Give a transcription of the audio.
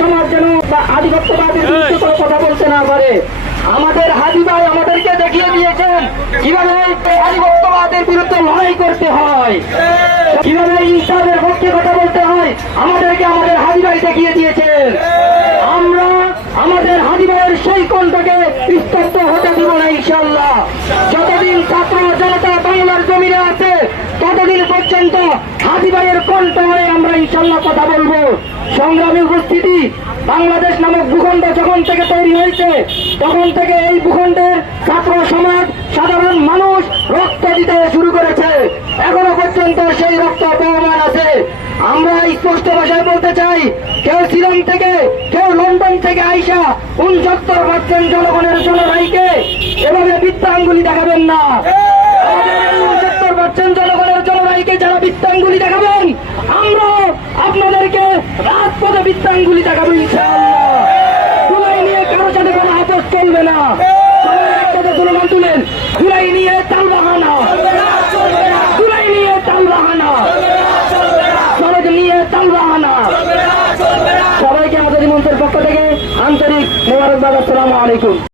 সমাজ যেন আধিপত্যবাদের বিরুদ্ধে কোনো কথা বলতে না পারে। আমাদের হাজি ভাই আমাদেরকে দেখিয়ে দিয়েছেন কিভাবে আধিপত্যবাদের বিরুদ্ধে লড়াই করতে হয়, কিভাবে ইনসাফের পক্ষে কথা বলতে হয়, আমাদেরকে আমাদের হাজি ভাই দেখিয়ে দিয়েছেন। আমরা আমাদের হাজি ভাইয়ের সেই কণ্ঠকে স্তব্ধ হতে দিব না ইনশাআল্লাহ। যতদিন ছাত্র জনতা বাংলার জমিনে আছে ততদিন পর্যন্ত হাজি ভাইয়ের কণ্ঠ হয়ে আমরা ইনশাআল্লাহ কথা বলবো। সংগ্রামী উপস্থিতি, বাংলাদেশ নামক ভূখণ্ড যখন থেকে তৈরি হয়েছে তখন থেকে এই ভূখণ্ডের ছাত্র সমাজ সাধারণ মানুষ রক্ত দিতে শুরু করেছে। এখনো পর্যন্ত সেই রক্ত বহমান আছে। আমরা স্পষ্ট ভাষায় বলতে চাই, কেউ শ্রীলং থেকে কেউ লন্ডন থেকে আইসা 69% জনগণের জনরাইকে এভাবে বৃত্তাঙ্গুলি দেখাবেন না। 69% জনগণের জনরাইকে যারা বৃত্তাঙ্গুলি দেখাবেন, আমরা আপনাদেরকে রাজপথে বৃত্তাঙ্গুলি দেখাবো ইনশাআল্লাহ। জুলাই নিয়ে কারো সাথে কোনো আপোষ চলবে না। একসাথে স্লোগান তুলেন, জুলাই নিয়ে তালবাহানা, জুলাই নিয়ে তালবাহানা, সড়ক নিয়ে তালবাহানা। সবাইকে আমাদের মঞ্চের পক্ষ থেকে আন্তরিক মোবারকবাদ। আসসালামু আলাইকুম।